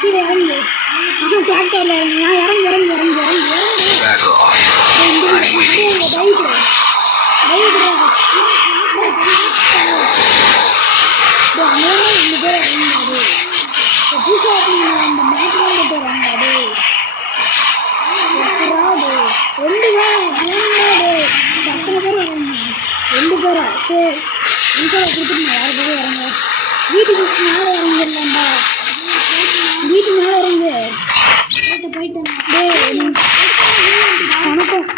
கீழே இறங்கு. கிளாக் டவர்ல இறங்கு. நான் இறங்கு இறங்கு இறங்கு இறங்கு வீட்டுக்கு மேலே இறங்கிடலாம்டா. வீட்டு மேலே இறங்கு. போயிட்டேன். வணக்கம்.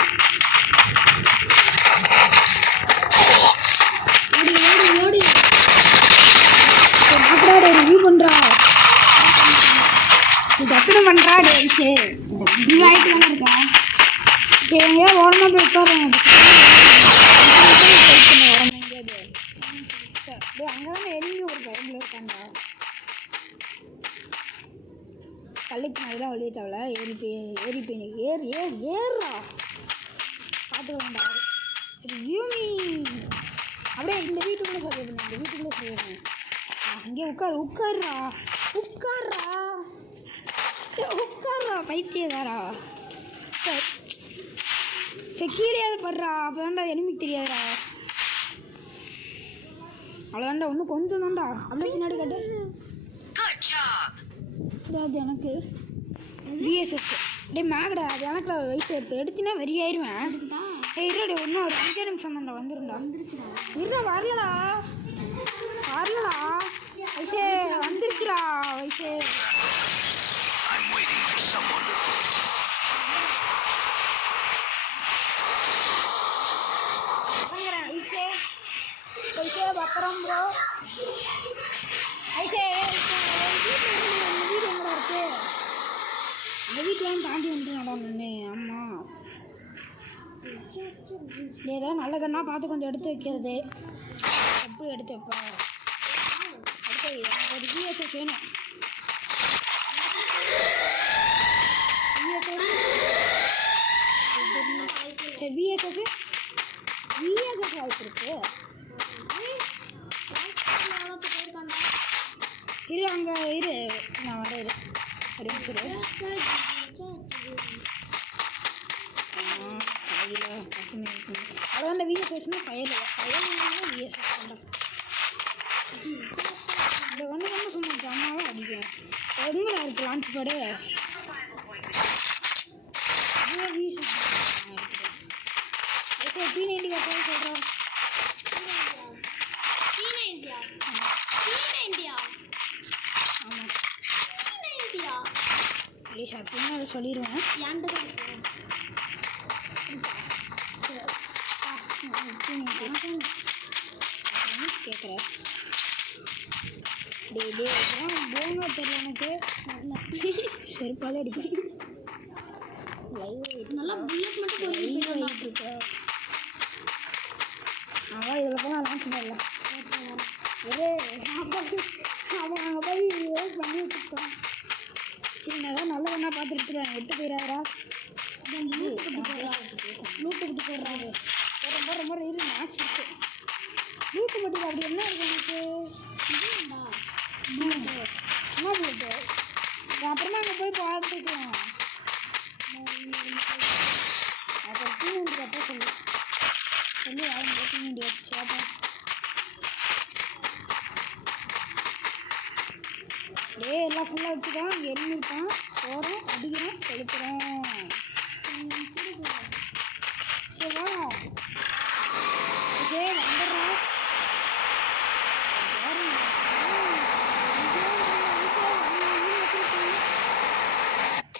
ஓடி மாப்பிடாட ரிவ்யூ பண்ணுறா. இது எத்தனை பண்ணுறா டேன்ஸு ரிவ்யூ ஆகிட்டு தானே இருக்கேன். சரி எங்கேயோ ஓரமாக போய் உட்காருங்க. அங்கே தானே எரிஞ்சு ஒரு டைமில் இருக்காண்டா. கல்லுக்கு மாதிரிலாம் வெளியே தேவையில்ல. ஏறி ஏறுறா பார்த்துக்கலாம்டா. ரிவ்யூமி அப்படியே இந்த வீட்டுக்குள்ளே சொல்லிடுறேன். இந்த வீட்டுக்குள்ளே சொல்லிடுறேன். அங்கே உட்கார்றா பைத்தியதாரா. சரி கீழே படுறா. அப்போ தான்டா எனிமிக்கு தெரியாதுடா. அவ்வளோதான்டா. ஒன்றும் கொஞ்சம் தான்டா. அப்படியே பின்னாடி கட்டு. அது எனக்கு பிஎஸ்எஸ் டே மேகடா. அது எனக்கு வயசு எடுத்துனா வெறியாயிருவேன். இருடா இன்னும் ஒரு 5 நிமிஷம் தான்டா. வந்துருண்டா. இருடா வரலடா வயசே வந்துருச்சுடா. வயசே ஐசே பத்திரம் ப்ரோ. ஐசே வீடு எங்கடா இருக்கு? இந்த வீட்டிலாம் தாண்டி வந்துட்டேன் நான். ஆமாம் ஏதோ நல்ல கண்ணா பார்த்து கொஞ்சம் எடுத்து வைக்கிறது. எப்படி எடுத்து வைப்பா? அடுத்து எனக்கு ஒரு பிஎஸ்எஸ் வேணும். சரி பிஎஸ்எஸ் வாய்ப்பு இருக்கு. இரு அங்கே இரு. நான் வர இரு ஒரு நிமிஷம். அதான் விஎஸ்எஸ்னா பயல் விஎஸ்எஸ் தான்டா. இந்த ஒன்று சும்மா ஜாமாவே அடிக்கும். எங்கடா இருக்கு லான்ச் பேடு? P90 சொல்கிறோம். ஆமாம் ப்ளீஸ் அப்படின்னு அதை சொல்லிடுவேன். கேட்குறேன். போங்க தெரியும் எனக்கு. செருப்பாலே அடிக்கிறேன். நல்லா புல்லட் மட்டும் இருக்கு. அவன் இதில் போனால் லான்ச் பண்ணலாம். அவன் அங்கே போய் பண்ணி வச்சுருக்கான். என்னதான் நல்ல ஒன்றா பார்த்துருக்குறேன். விட்டு போயிடாதா. லூட்டு விட்டு போடுறாங்க. ரொம்ப இரு மேட்ச் இருக்கு. லூட்டு மட்டும் அப்படி என்ன இருக்கு எனக்கு? என்ன லூட்டு? அப்புறமா அங்கே போய் பார்த்துக்கலாம். அப்புறம் P90 அப்போ சொல்லி யாரும் P90 வச்சுப்பா. எல்லாம் ஃபுல்லாக வச்சுக்கலாம். எரிஞ்சிருக்கான். போகிறோம் அடிக்கிறோம் செலுத்துகிறோம். சரி வா ஓகே வந்துடுறோம்.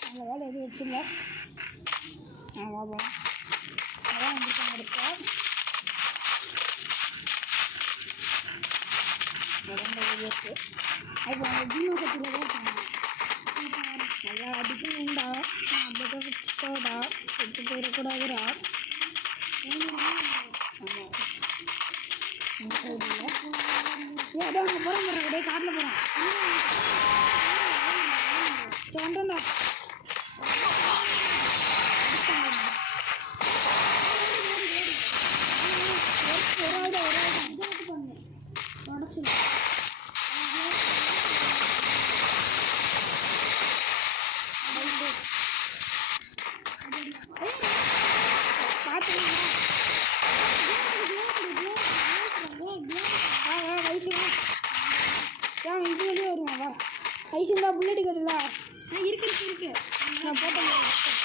அந்த வேலை எதுவும் வச்சுல. வாப்போம். அதான் வந்துருக்கோம். முடிச்சா இருக்கு. அப்போ அந்த ஜீவ கட்டியில் தான் இருக்காங்க. நல்லா அடிக்கணும்டா. அப்படியே வச்சுக்கோடா. செத்து போயிடக்கூடாதுடா. ஆமாம் ஏதோ அங்கே போகிறோம் கிடையாது. காட்டில் போகிறோம். வந்துடா. உடச்சு ஏன் இது வெளியே வருவான் வா ஐஸ் இருந்தால் புல்லட் கட்டல இருக்கு நான் போட்டேன்